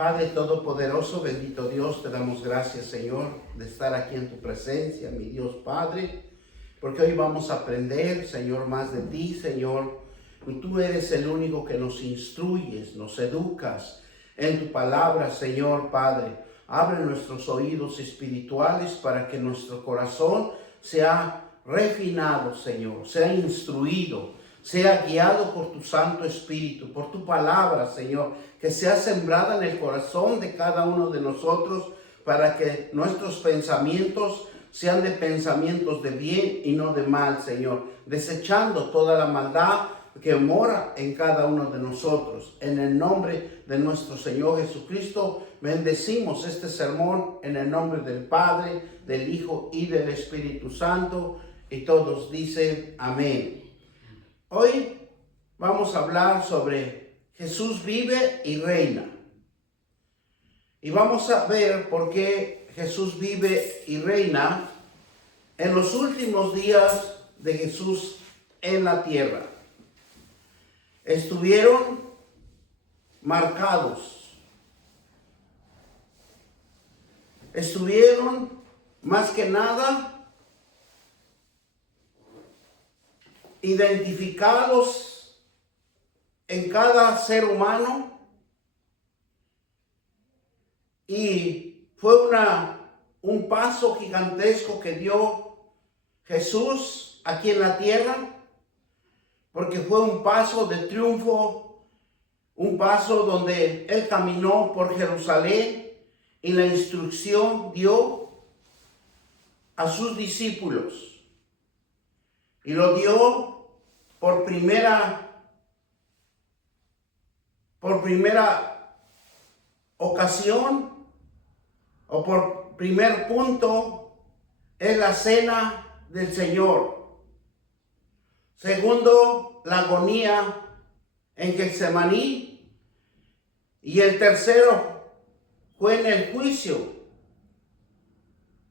Padre Todopoderoso, bendito Dios, te damos gracias, Señor, de estar aquí en tu presencia, mi Dios Padre, porque hoy vamos a aprender, Señor, más de ti, Señor. Tú eres el único que nos instruyes, nos educas en tu palabra, Señor Padre. Abre nuestros oídos espirituales para que nuestro corazón sea refinado, Señor, sea instruido, sea guiado por tu Santo Espíritu, por tu palabra, Señor, que sea sembrada en el corazón de cada uno de nosotros para que nuestros pensamientos sean de pensamientos de bien y no de mal, Señor, desechando toda la maldad que mora en cada uno de nosotros. En el nombre de nuestro Señor Jesucristo, bendecimos este sermón en el nombre del Padre, del Hijo y del Espíritu Santo, y todos dicen amén. Hoy vamos a hablar sobre Jesús vive y reina. Y vamos a ver por qué Jesús vive y reina en los últimos días de Jesús en la tierra. Estuvieron marcados. Estuvieron más que nada identificados en cada ser humano, y fue un paso gigantesco que dio Jesús aquí en la tierra, porque fue un paso de triunfo, un paso donde Él caminó por Jerusalén y la instrucción dio a sus discípulos. Y lo dio por primera ocasión, o por primer punto, es la cena del Señor. Segundo, la agonía en Getsemaní. Y el tercero fue en el juicio.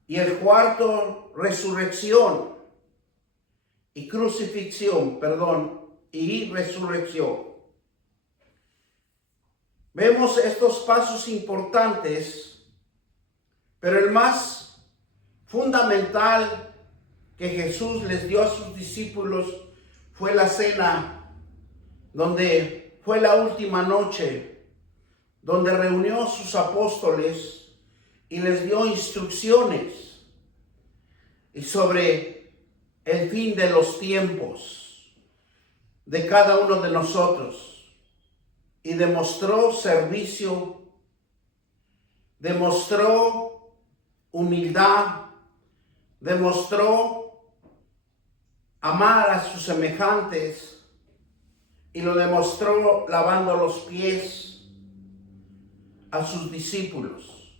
Y el cuarto, resurrección y crucifixión, y resurrección. Vemos estos pasos importantes, pero el más fundamental que Jesús les dio a sus discípulos fue la cena, donde fue la última noche, donde reunió a sus apóstoles y les dio instrucciones y sobre el fin de los tiempos de cada uno de nosotros. Y demostró servicio, demostró humildad, demostró amar a sus semejantes, y lo demostró lavando los pies a sus discípulos.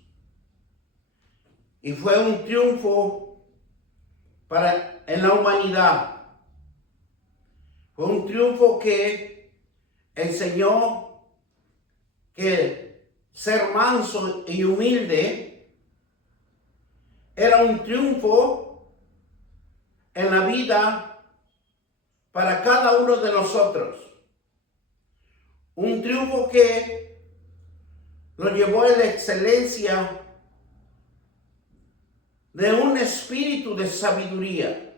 Y fue un triunfo en la humanidad. Fue un triunfo que enseñó que ser manso y humilde era un triunfo en la vida para cada uno de nosotros. Un triunfo que lo llevó a la excelencia de un espíritu de sabiduría,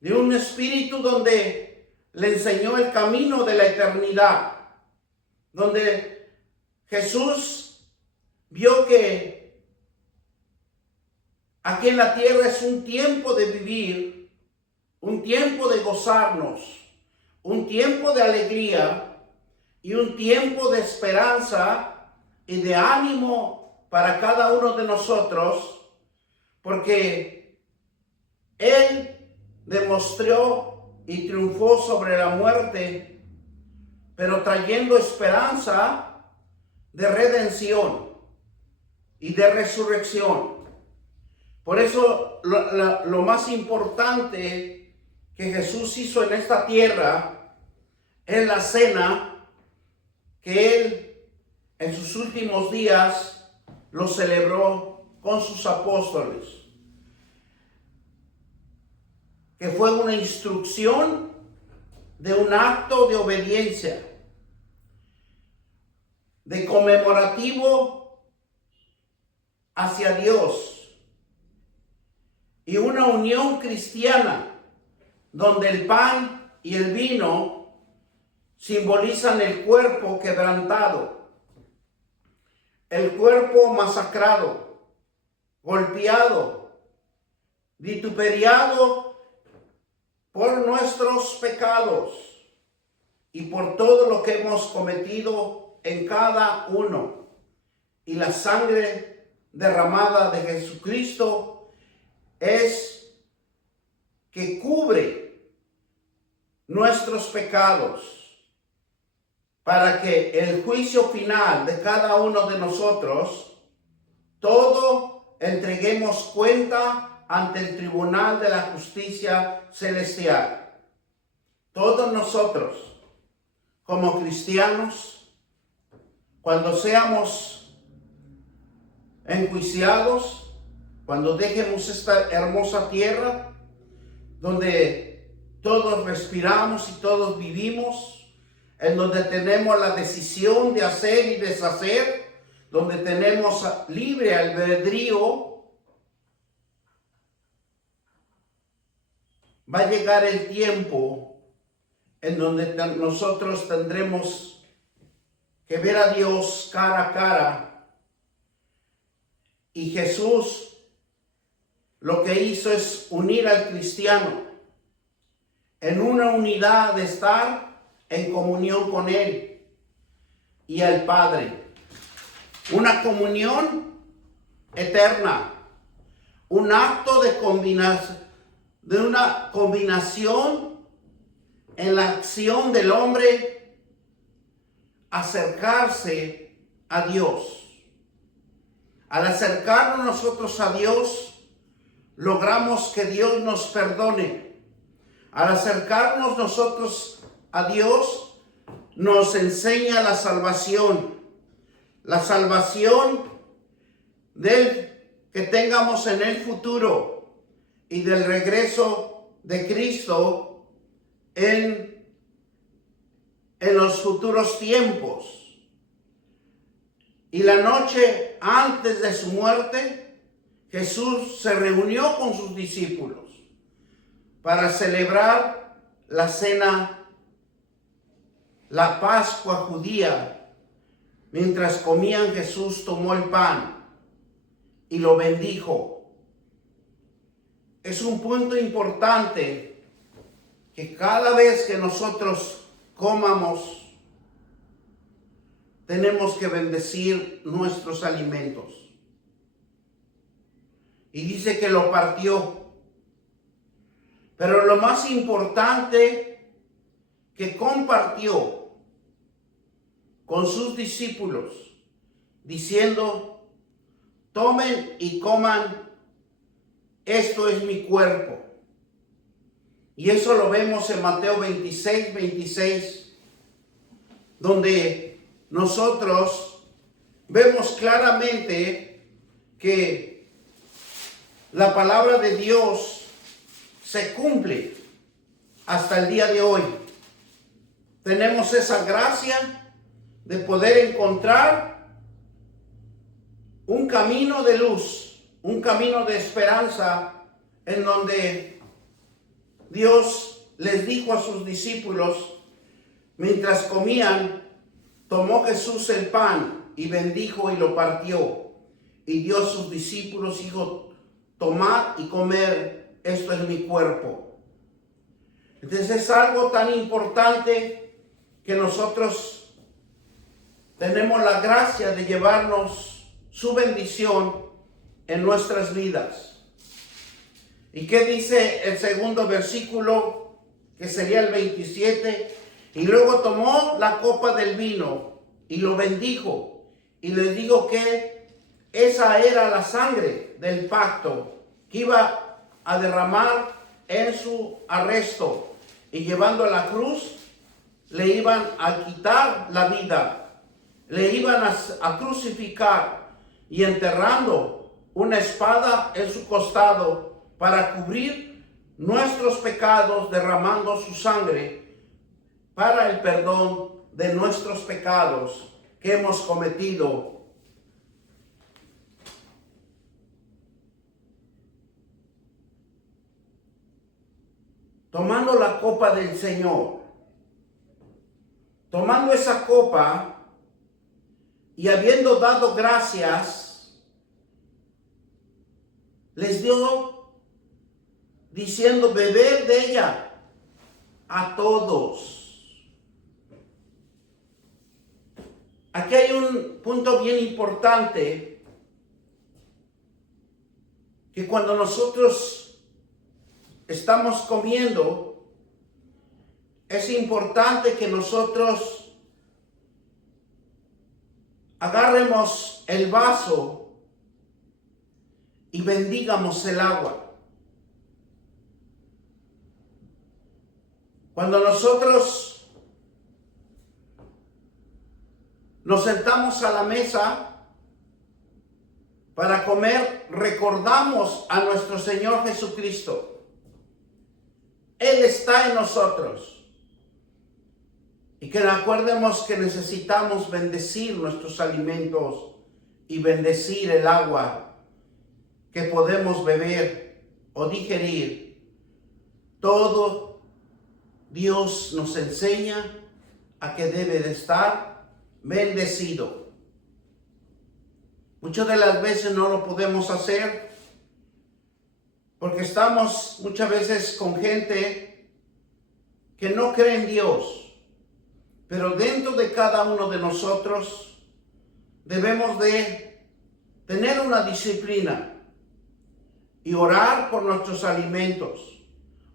de un espíritu donde le enseñó el camino de la eternidad, donde Jesús vio que aquí en la tierra es un tiempo de vivir, un tiempo de gozarnos, un tiempo de alegría y un tiempo de esperanza y de ánimo para cada uno de nosotros, porque Él demostró y triunfó sobre la muerte, pero trayendo esperanza de redención y de resurrección. Por eso lo más importante que Jesús hizo en esta tierra es la cena que Él en sus últimos días lo celebró con sus apóstoles, que fue una instrucción de un acto de obediencia. de conmemorativo hacia Dios y una unión cristiana donde el pan y el vino simbolizan el cuerpo quebrantado, el cuerpo masacrado, golpeado, vituperiado por nuestros pecados y por todo lo que hemos cometido en cada uno. Y la sangre derramada de Jesucristo es que cubre nuestros pecados para que el juicio final de cada uno de nosotros, todo entreguemos cuenta ante el tribunal de la justicia celestial. Todos nosotros, como cristianos, cuando seamos enjuiciados, cuando dejemos esta hermosa tierra, donde todos respiramos y todos vivimos, en donde tenemos la decisión de hacer y deshacer, donde tenemos libre albedrío, va a llegar el tiempo en donde nosotros tendremos que ver a Dios cara a cara. Y Jesús lo que hizo es unir al cristiano en una unidad de estar en comunión con Él y al Padre. Una comunión eterna, un acto de una combinación en la acción del hombre acercarse a Dios. Al acercarnos nosotros a Dios, logramos que Dios nos perdone. Al acercarnos nosotros a Dios, nos enseña la salvación del que tengamos en el futuro y del regreso de Cristo en los futuros tiempos. Y la noche antes de su muerte, Jesús se reunió con sus discípulos para celebrar la cena, la Pascua judía. Mientras comían, Jesús tomó el pan y lo bendijo. Es un punto importante que cada vez que nosotros comamos, tenemos que bendecir nuestros alimentos. Y dice que lo partió. Pero lo más importante, que compartió con sus discípulos, diciendo: tomen y coman, esto es mi cuerpo. Y eso lo vemos en Mateo 26, donde nosotros vemos claramente que la palabra de Dios se cumple hasta el día de hoy. Tenemos esa gracia de poder encontrar un camino de luz, un camino de esperanza, en donde Dios les dijo a sus discípulos, mientras comían, tomó Jesús el pan y bendijo y lo partió. Y dio a sus discípulos, dijo: tomad y comer, esto es mi cuerpo. Entonces es algo tan importante que nosotros tenemos la gracia de llevarnos su bendición en nuestras vidas. ¿Y qué dice el segundo versículo, que sería el 27? Y luego tomó la copa del vino y lo bendijo y les dijo que esa era la sangre del pacto que iba a derramar en su arresto, y llevando a la cruz le iban a quitar la vida, le iban a crucificar, y enterrando una espada en su costado para cubrir nuestros pecados, derramando su sangre para el perdón de nuestros pecados, que hemos cometido. Tomando la copa del Señor, tomando esa copa y habiendo dado gracias, les dio diciendo, beber de ella a todos. Aquí hay un punto bien importante, que cuando nosotros estamos comiendo, es importante que nosotros agarremos el vaso y bendigamos el agua. Cuando nosotros nos sentamos a la mesa para comer, recordamos a nuestro Señor Jesucristo. Él está en nosotros. Y que recordemos que necesitamos bendecir nuestros alimentos y bendecir el agua que podemos beber o digerir. Todo Dios nos enseña a que debe de estar bendecido. Muchas de las veces no lo podemos hacer porque estamos muchas veces con gente que no cree en Dios. Pero dentro de cada uno de nosotros debemos de tener una disciplina y orar por nuestros alimentos,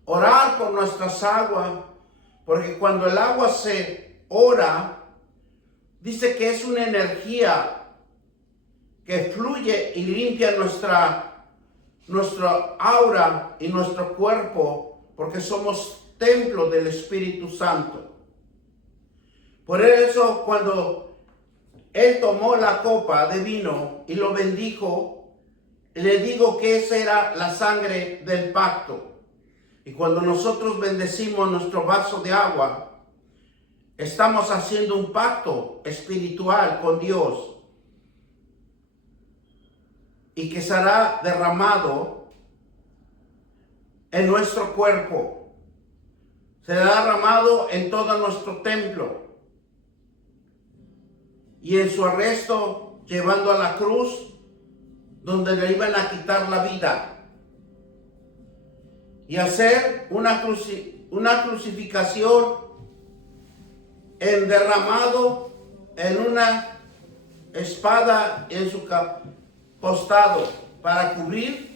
orar por nuestras aguas, porque cuando el agua se ora, dice que es una energía que fluye y limpia nuestra aura y nuestro cuerpo, porque somos templo del Espíritu Santo. Por eso cuando Él tomó la copa de vino y lo bendijo, le digo que esa era la sangre del pacto. Y cuando nosotros bendecimos nuestro vaso de agua, estamos haciendo un pacto espiritual con Dios y que será derramado en nuestro cuerpo, será derramado en todo nuestro templo y en su arresto llevando a la cruz donde le iban a quitar la vida y hacer una crucificación en derramado en una espada en su costado para cubrir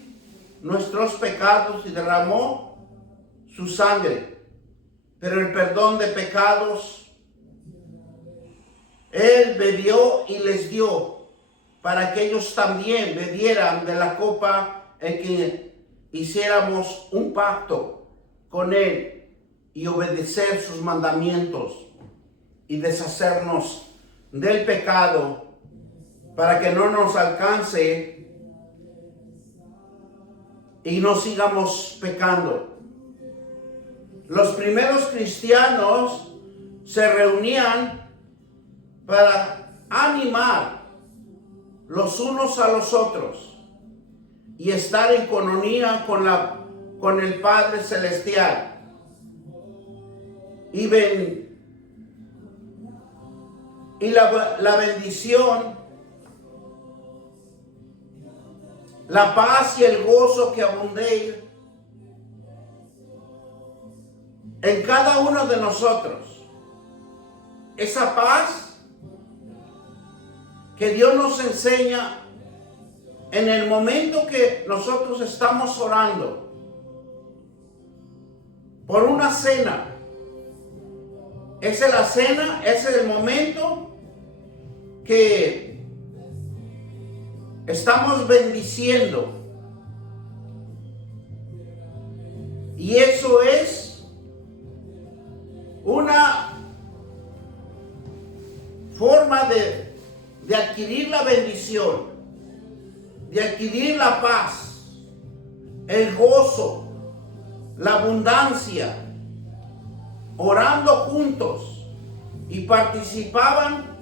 nuestros pecados y derramó su sangre. Pero el perdón de pecados Él bebió y les dio para que ellos también bebieran de la copa en que hiciéramos un pacto con Él y obedecer sus mandamientos y deshacernos del pecado para que no nos alcance y no sigamos pecando. Los primeros cristianos se reunían para animar los unos a los otros y estar en comunión con el Padre Celestial. Y la bendición, la paz y el gozo que abunde en cada uno de nosotros. Esa paz que Dios nos enseña en el momento que nosotros estamos orando por una cena. Esa es la cena, ese es el momento que estamos bendiciendo. Y eso es una forma de adquirir la bendición, de adquirir la paz, el gozo, la abundancia, orando juntos, y participaban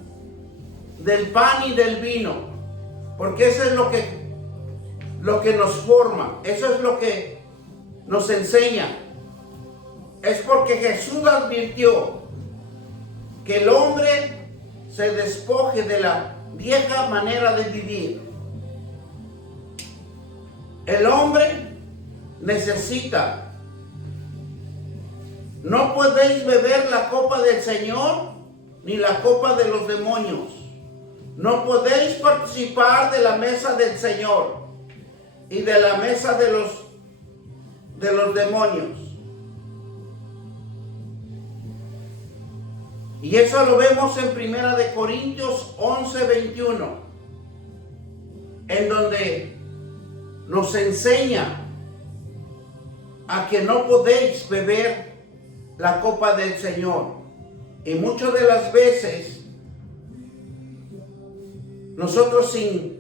del pan y del vino, porque eso es lo que nos forma, eso es lo que nos enseña. Es porque Jesús advirtió que el hombre se despoje de la vieja manera de vivir. El hombre necesita. No podéis beber la copa del Señor ni la copa de los demonios. No podéis participar de la mesa del Señor y de la mesa de los demonios. Y eso lo vemos en 1 Corintios 11:21, en donde nos enseña a que no podéis beber la copa del Señor. Y muchas de las veces nosotros sin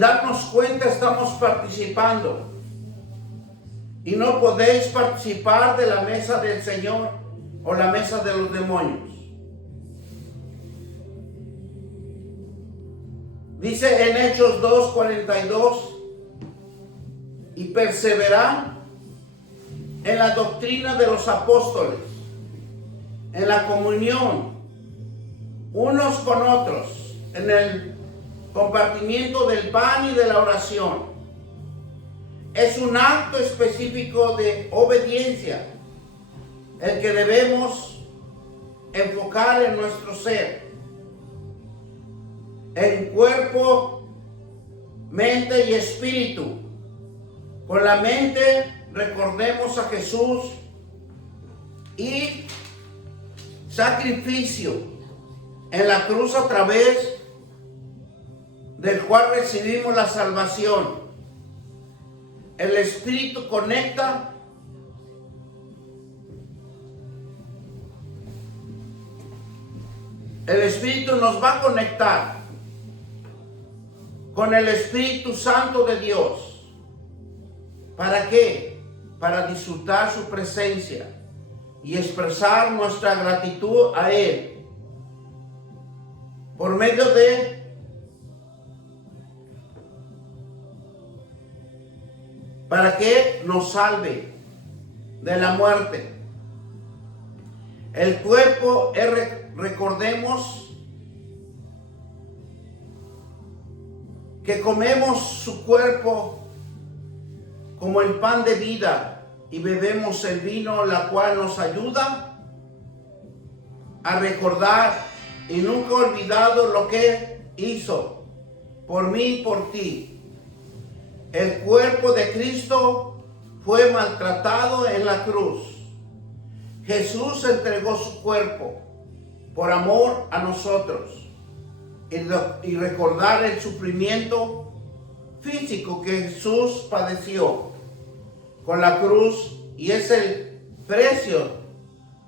darnos cuenta estamos participando. Y no podéis participar de la mesa del Señor o la mesa de los demonios. Dice en Hechos 2:42, y perseverar en la doctrina de los apóstoles, en la comunión unos con otros, en el compartimiento del pan y de la oración. Es un acto específico de obediencia el que debemos enfocar en nuestro ser, en cuerpo, mente y espíritu. Con la mente recordemos a Jesús y sacrificio en la cruz a través del cual recibimos la salvación. El espíritu conecta El Espíritu nos va a conectar con el Espíritu Santo de Dios. ¿Para qué? Para disfrutar su presencia y expresar nuestra gratitud a Él por medio de para que nos salve de la muerte. El cuerpo es, recordemos que comemos su cuerpo como el pan de vida y bebemos el vino, la cual nos ayuda a recordar y nunca olvidado lo que hizo por mí y por ti. El cuerpo de Cristo fue maltratado en la cruz. Jesús entregó su cuerpo por amor a nosotros y recordar el sufrimiento físico que Jesús padeció con la cruz, y es el precio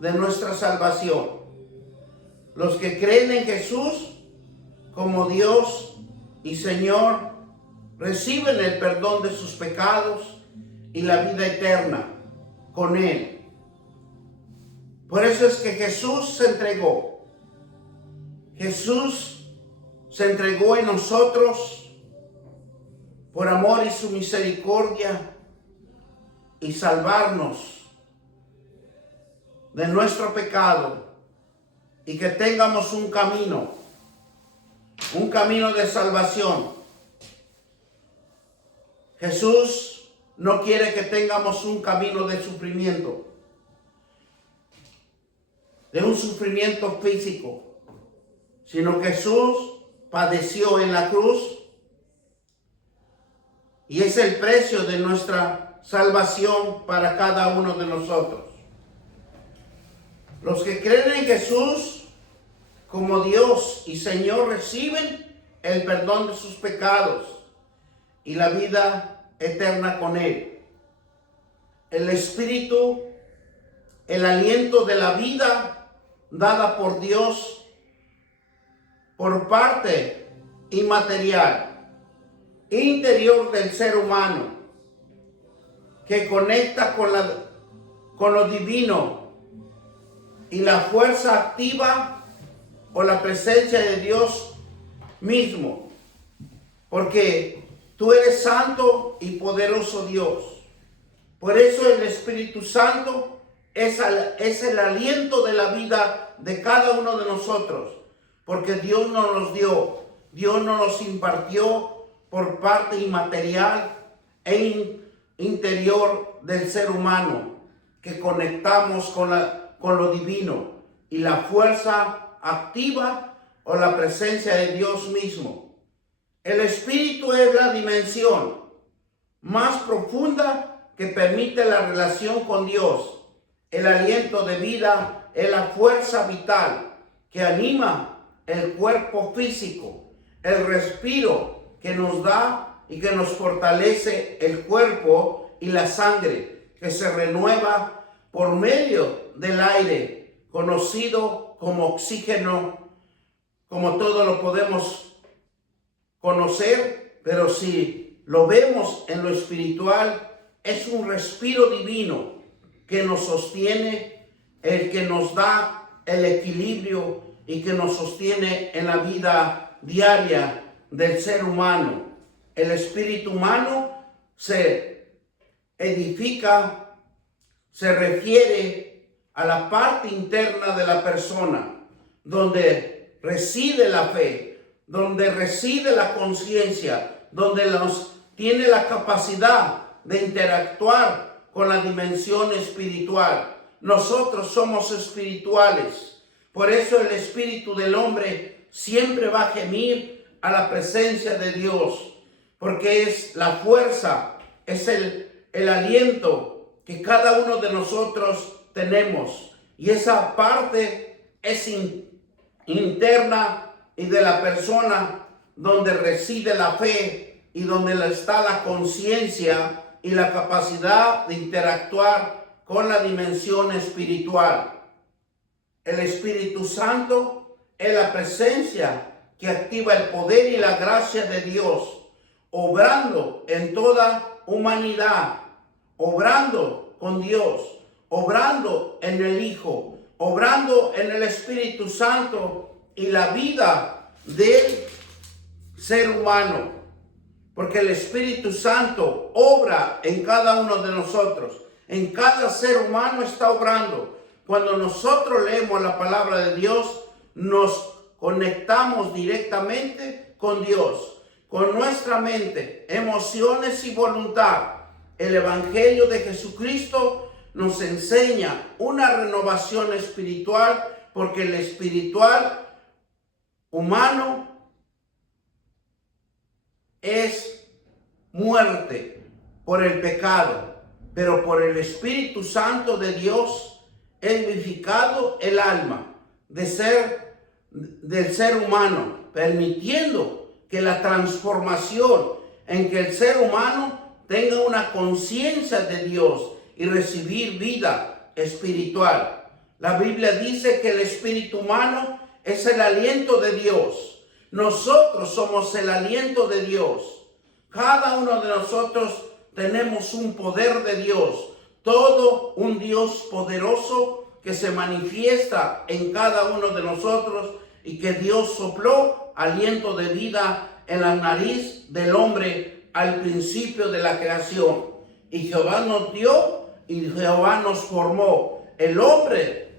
de nuestra salvación. Los que creen en Jesús como Dios y Señor reciben el perdón de sus pecados y la vida eterna con Él. Por eso es que Jesús se entregó. Jesús se entregó en nosotros por amor y su misericordia y salvarnos de nuestro pecado y que tengamos un camino de salvación. Jesús no quiere que tengamos un camino de sufrimiento, de un sufrimiento físico, sino que Jesús padeció en la cruz y es el precio de nuestra salvación para cada uno de nosotros. Los que creen en Jesús como Dios y Señor reciben el perdón de sus pecados y la vida eterna con Él. El Espíritu, el aliento de la vida dada por Dios por parte inmaterial, interior del ser humano, que conecta con lo divino y la fuerza activa o la presencia de Dios mismo, porque tú eres santo y poderoso Dios. Por eso el Espíritu Santo es el aliento de la vida de cada uno de nosotros, porque Dios nos los dio, Dios nos los impartió por parte inmaterial e interior del ser humano, que conectamos con lo divino y la fuerza activa o la presencia de Dios mismo. El Espíritu es la dimensión más profunda que permite la relación con Dios. El aliento de vida es la fuerza vital que anima el cuerpo físico, el respiro que nos da y que nos fortalece el cuerpo y la sangre que se renueva por medio del aire, conocido como oxígeno, como todo lo podemos conocer, pero si lo vemos en lo espiritual, es un respiro divino que nos sostiene, el que nos da el equilibrio y que nos sostiene en la vida diaria del ser humano. El espíritu humano se edifica, se refiere a la parte interna de la persona, donde reside la fe, donde reside la conciencia, donde tiene la capacidad de interactuar con la dimensión espiritual. Nosotros somos espirituales. Por eso el espíritu del hombre siempre va a gemir a la presencia de Dios, porque es la fuerza, es el aliento que cada uno de nosotros tenemos. Y esa parte es interna y de la persona, donde reside la fe y donde está la conciencia y la capacidad de interactuar con la dimensión espiritual. El Espíritu Santo es la presencia que activa el poder y la gracia de Dios, obrando en toda humanidad, obrando con Dios, obrando en el Hijo, obrando en el Espíritu Santo y la vida del ser humano. Porque el Espíritu Santo obra en cada uno de nosotros. En cada ser humano está obrando. Cuando nosotros leemos la palabra de Dios, nos conectamos directamente con Dios, con nuestra mente, emociones y voluntad. El Evangelio de Jesucristo nos enseña una renovación espiritual, porque el espiritual humano es muerte por el pecado, pero por el Espíritu Santo de Dios es vivificado el alma del ser humano, permitiendo que la transformación en que el ser humano tenga una conciencia de Dios y recibir vida espiritual. La Biblia dice que el espíritu humano es el aliento de Dios. Nosotros somos el aliento de Dios. Cada uno de nosotros tenemos un poder de Dios. Todo un Dios poderoso que se manifiesta en cada uno de nosotros y que Dios sopló aliento de vida en la nariz del hombre al principio de la creación. Y Jehová nos dio y Jehová nos formó. El hombre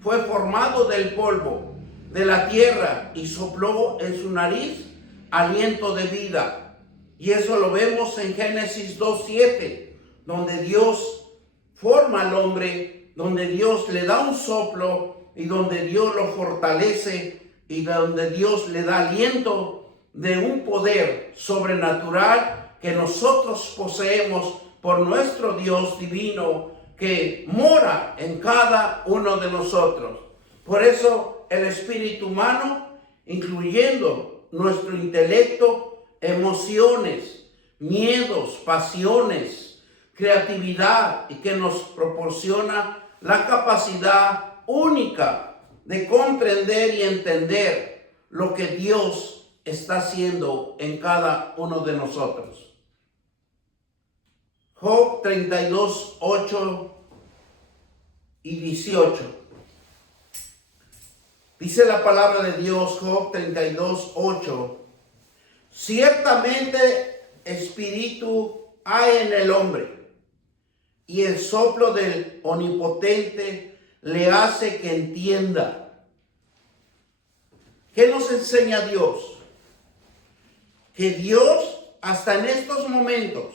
fue formado del polvo de la tierra y sopló en su nariz aliento de vida. Y eso lo vemos en Génesis 2:7, donde Dios forma al hombre, donde Dios le da un soplo y donde Dios lo fortalece y donde Dios le da aliento de un poder sobrenatural que nosotros poseemos por nuestro Dios divino que mora en cada uno de nosotros. Por eso el espíritu humano, incluyendo nuestro intelecto, emociones, miedos, pasiones, creatividad, y que nos proporciona la capacidad única de comprender y entender lo que Dios está haciendo en cada uno de nosotros. Job 32, 8 y 18. Dice la palabra de Dios, Job 32:8. Ciertamente espíritu hay en el hombre, y el soplo del Omnipotente le hace que entienda. ¿Qué nos enseña Dios? Que Dios, hasta en estos momentos,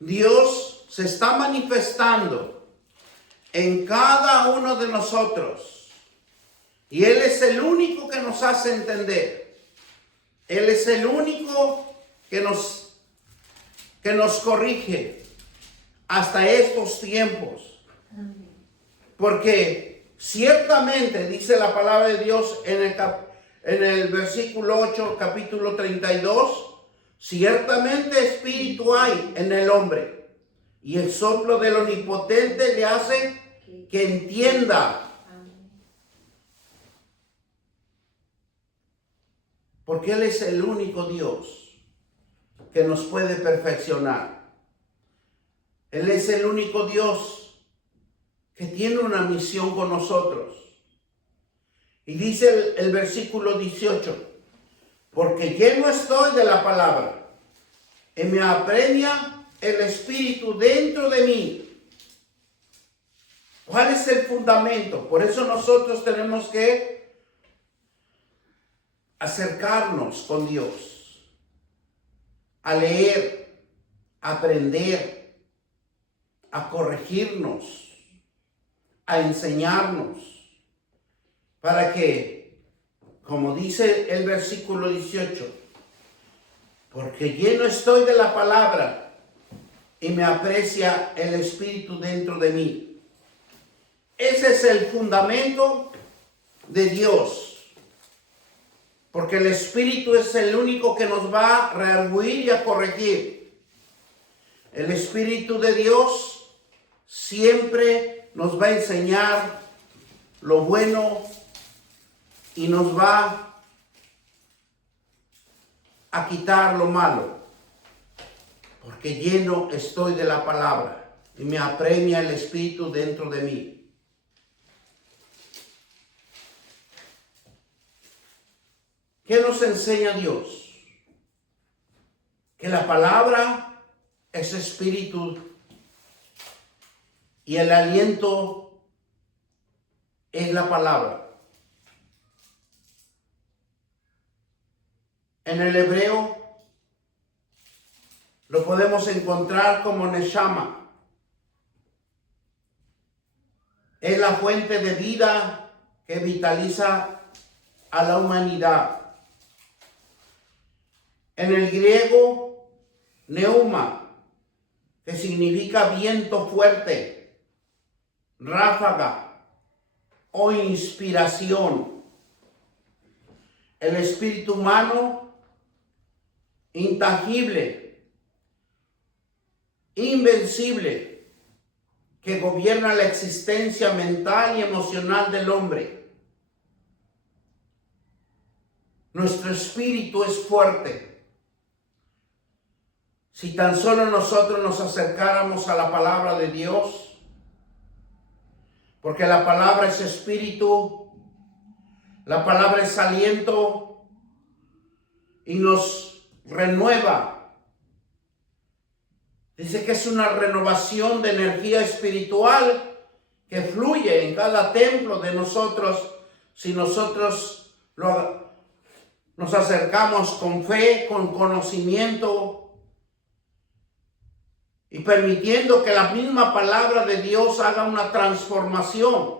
Dios se está manifestando en cada uno de nosotros. Y Él es el único que nos hace entender. Él es el único que nos corrige hasta estos tiempos. Porque ciertamente, dice la palabra de Dios en el versículo 8, capítulo 32, ciertamente espíritu hay en el hombre, y el soplo del Omnipotente le hace que entienda. Porque Él es el único Dios que nos puede perfeccionar. Él es el único Dios que tiene una misión con nosotros. Y dice el versículo 18, porque lleno estoy de la palabra, y me apremia el Espíritu dentro de mí. ¿Cuál es el fundamento? Por eso nosotros tenemos que acercarnos con Dios, a leer, a aprender, a corregirnos, a enseñarnos, para que, como dice el versículo 18, porque lleno estoy de la palabra y me aprecia el Espíritu dentro de mí. Ese es el fundamento de Dios, porque el Espíritu es el único que nos va a redarguir y a corregir. El Espíritu de Dios siempre nos va a enseñar lo bueno y nos va a quitar lo malo, porque lleno estoy de la palabra y me apremia el Espíritu dentro de mí. ¿Qué nos enseña Dios? Que la palabra es espíritu y el aliento es la palabra. En el hebreo lo podemos encontrar como neshama. Es la fuente de vida que vitaliza a la humanidad. En el griego, neuma, que significa viento fuerte, ráfaga o inspiración. El espíritu humano, intangible, invencible, que gobierna la existencia mental y emocional del hombre. Nuestro espíritu es fuerte. Si tan solo nosotros nos acercáramos a la palabra de Dios, porque la palabra es espíritu, la palabra es aliento y nos renueva. Dice que es una renovación de energía espiritual que fluye en cada templo de nosotros si nosotros nos acercamos con fe, con conocimiento, y permitiendo que la misma palabra de Dios haga una transformación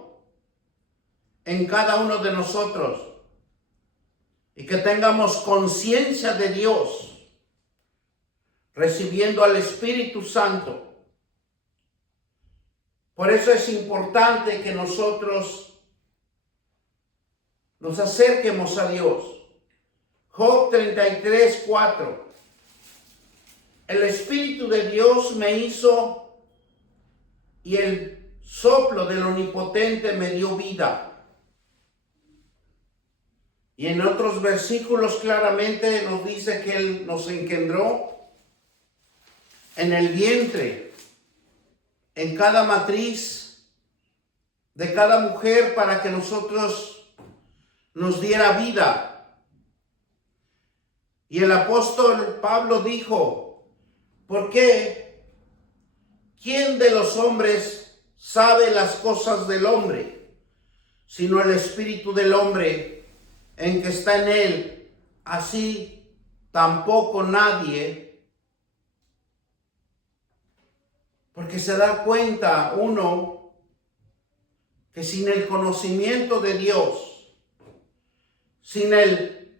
en cada uno de nosotros. Y que tengamos conciencia de Dios, recibiendo al Espíritu Santo. Por eso es importante que nosotros nos acerquemos a Dios. Job 33:4. El Espíritu de Dios me hizo y el soplo del Omnipotente me dio vida. Y en otros versículos claramente nos dice que Él nos engendró en el vientre, en cada matriz de cada mujer para que nosotros nos diera vida. Y el apóstol Pablo dijo, ¿por qué? ¿Quién de los hombres sabe las cosas del hombre, sino el espíritu del hombre en que está en él? Así tampoco nadie, porque se da cuenta uno que sin el conocimiento de Dios, sin el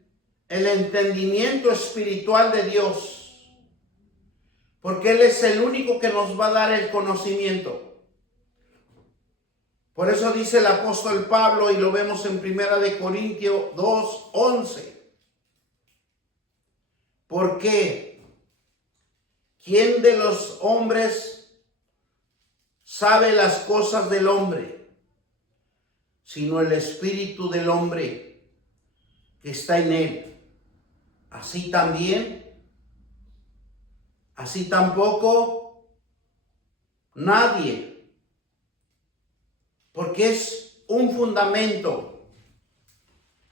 entendimiento espiritual de Dios, porque Él es el único que nos va a dar el conocimiento. Por eso dice el apóstol Pablo, y lo vemos en 1 Corintios 2:11. ¿Por qué? ¿Quién de los hombres sabe las cosas del hombre, sino el espíritu del hombre que está en él? Así tampoco nadie, porque es un fundamento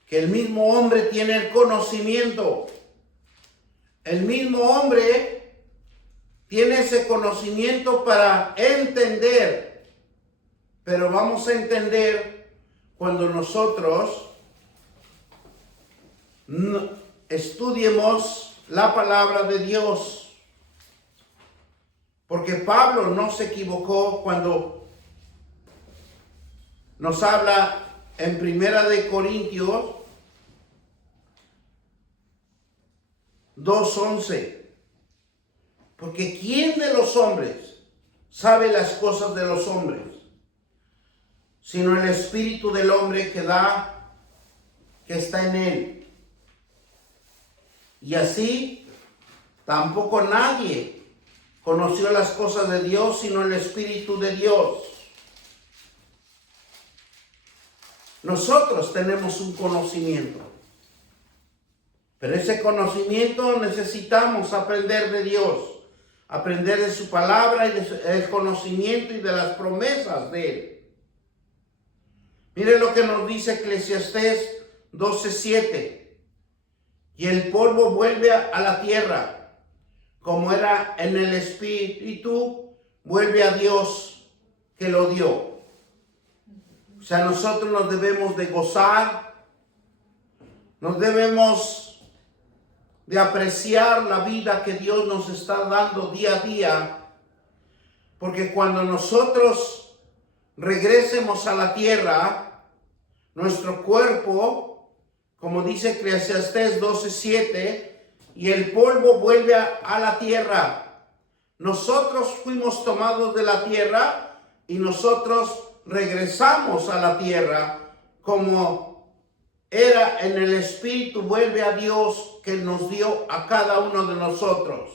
que el mismo hombre tiene el conocimiento. El mismo hombre tiene ese conocimiento para entender, pero vamos a entender cuando nosotros estudiemos la palabra de Dios. Porque Pablo no se equivocó cuando nos habla en 1 Corintios 2:11. Porque ¿quién de los hombres sabe las cosas de los hombres, sino el espíritu del hombre que está en él? Y así tampoco nadie conoció las cosas de Dios, sino el espíritu de Dios. Nosotros tenemos un conocimiento, pero ese conocimiento necesitamos aprender de Dios, aprender de su palabra y del conocimiento y de las promesas de Él. Mire lo que nos dice Eclesiastés 12:7. Y el polvo vuelve a la tierra, como era en el espíritu, vuelve a Dios que lo dio. O sea, nosotros nos debemos de gozar, nos debemos de apreciar la vida que Dios nos está dando día a día, porque cuando nosotros regresemos a la tierra, nuestro cuerpo, como dice Eclesiastés 12:7, y el polvo vuelve a la tierra. Nosotros fuimos tomados de la tierra y nosotros regresamos a la tierra, como era en el espíritu, vuelve a Dios que nos dio a cada uno de nosotros.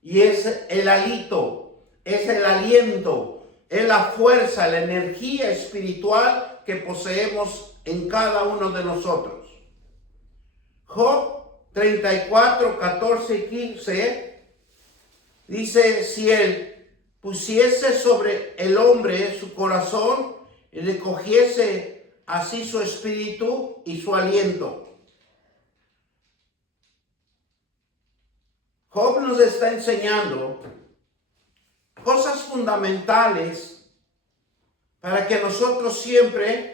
Y es el hálito, es el aliento, es la fuerza, la energía espiritual que poseemos en cada uno de nosotros. Job 34:14-15 dice: si él pusiese sobre el hombre su corazón y le cogiese así su espíritu y su aliento. Job nos está enseñando cosas fundamentales para que nosotros siempre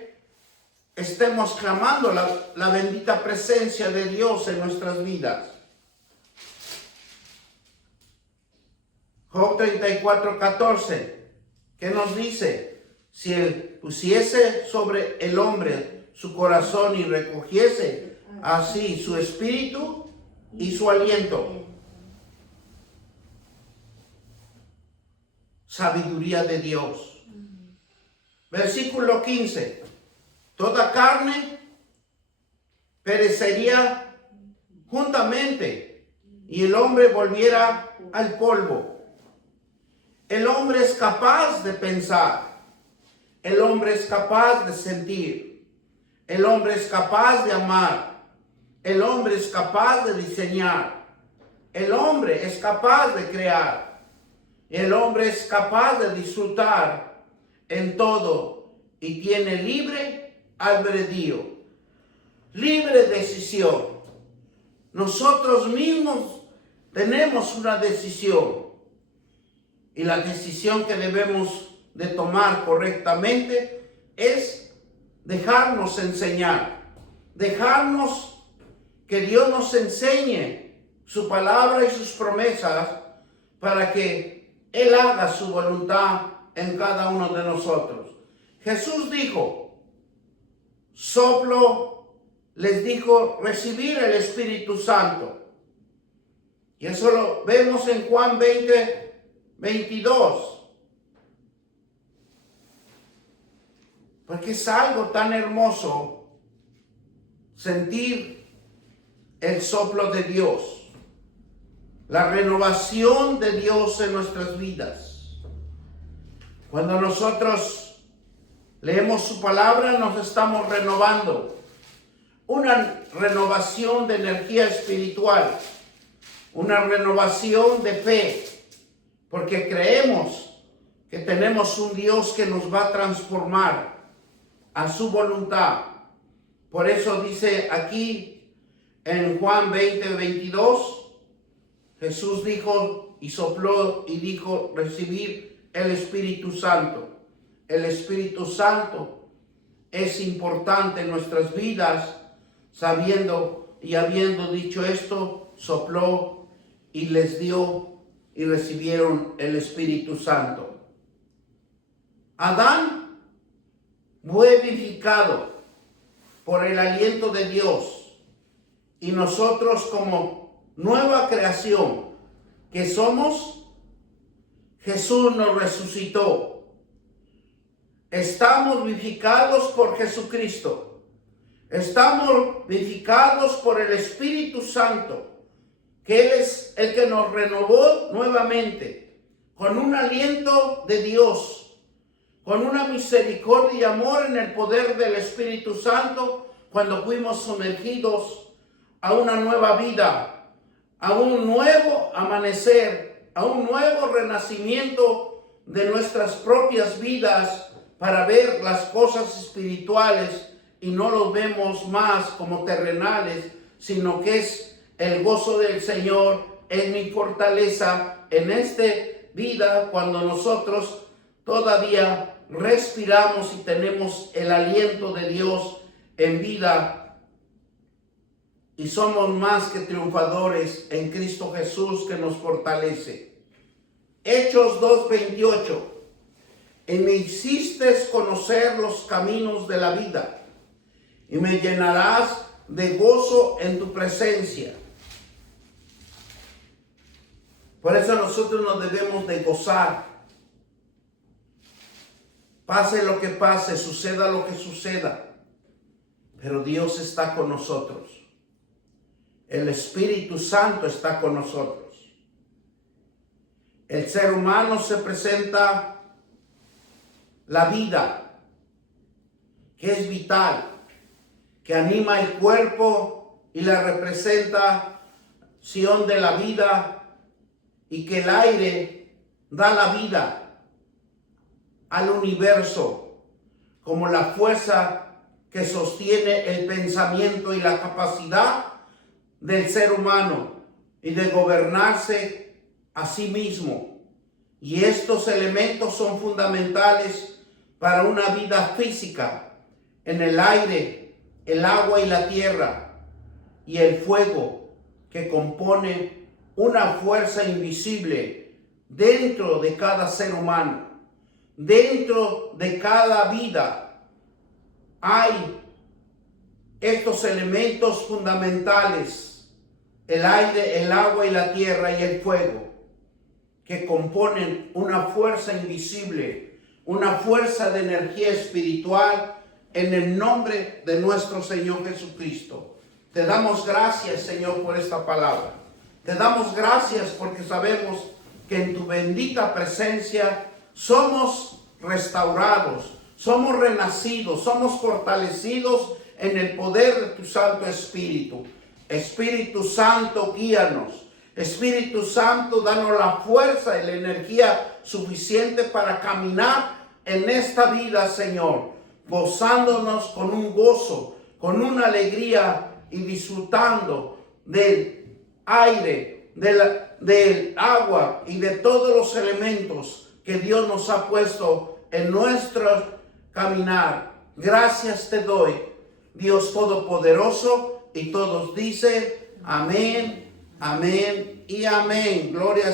estemos clamando la bendita presencia de Dios en nuestras vidas. Job 34:14, ¿qué nos dice? Si él pusiese sobre el hombre su corazón y recogiese así su espíritu y su aliento. Sabiduría de Dios. Versículo 15. Toda carne perecería juntamente y el hombre volviera al polvo. El hombre es capaz de pensar, el hombre es capaz de sentir, el hombre es capaz de amar, el hombre es capaz de diseñar, el hombre es capaz de crear, el hombre es capaz de disfrutar en todo y tiene libre albedrío, libre decisión. Nosotros mismos tenemos una decisión, y la decisión que debemos de tomar correctamente es dejarnos enseñar, dejarnos que Dios nos enseñe su palabra y sus promesas para que Él haga su voluntad en cada uno de nosotros. Jesús dijo, les dijo recibir el Espíritu Santo. Y eso lo vemos en Juan 20:22. Porque es algo tan hermoso sentir el soplo de Dios, la renovación de Dios en nuestras vidas. Cuando nosotros leemos su palabra, nos estamos renovando. Una renovación de energía espiritual, una renovación de fe, porque creemos que tenemos un Dios que nos va a transformar a su voluntad. Por eso dice aquí en Juan 20:22, Jesús dijo y sopló y dijo recibir el Espíritu Santo. El Espíritu Santo es importante en nuestras vidas. Sabiendo y habiendo dicho esto, sopló y les dio y recibieron el Espíritu Santo. Adán fue vivificado por el aliento de Dios, y nosotros como nueva creación que somos, Jesús nos resucitó. Estamos vivificados por Jesucristo. Estamos vivificados por el Espíritu Santo, que Él es el que nos renovó nuevamente, con un aliento de Dios, con una misericordia y amor en el poder del Espíritu Santo, cuando fuimos sumergidos a una nueva vida, a un nuevo amanecer, a un nuevo renacimiento de nuestras propias vidas, para ver las cosas espirituales y no los vemos más como terrenales, sino que es el gozo del Señor, es mi fortaleza en esta vida, cuando nosotros todavía respiramos y tenemos el aliento de Dios en vida, y somos más que triunfadores en Cristo Jesús, que nos fortalece. Hechos 2:28. Y me hiciste conocer los caminos de la vida, y me llenarás de gozo en tu presencia. Por eso nosotros nos debemos de gozar. Pase lo que pase, suceda lo que suceda, pero Dios está con nosotros. El Espíritu Santo está con nosotros. El ser humano se presenta la vida, que es vital, que anima el cuerpo y la representación de la vida, y que el aire da la vida al universo como la fuerza que sostiene el pensamiento y la capacidad del ser humano y de gobernarse a sí mismo. Y estos elementos son fundamentales para una vida física en el aire, el agua y la tierra, y el fuego, que compone una fuerza invisible dentro de cada ser humano. Dentro de cada vida hay estos elementos fundamentales: el aire, el agua y la tierra y el fuego, que componen una fuerza invisible, una fuerza de energía espiritual, en el nombre de nuestro Señor Jesucristo. Te damos gracias, Señor, por esta palabra. Te damos gracias porque sabemos que en tu bendita presencia somos restaurados, somos renacidos, somos fortalecidos en el poder de tu Santo Espíritu. Espíritu Santo, guíanos. Espíritu Santo, danos la fuerza y la energía suficiente para caminar en esta vida, Señor. gozándonos con un gozo, con una alegría y disfrutando del aire, del agua y de todos los elementos que Dios nos ha puesto en nuestro caminar. Gracias te doy, Dios Todopoderoso, y todos dicen amén, amén y amén. Gloria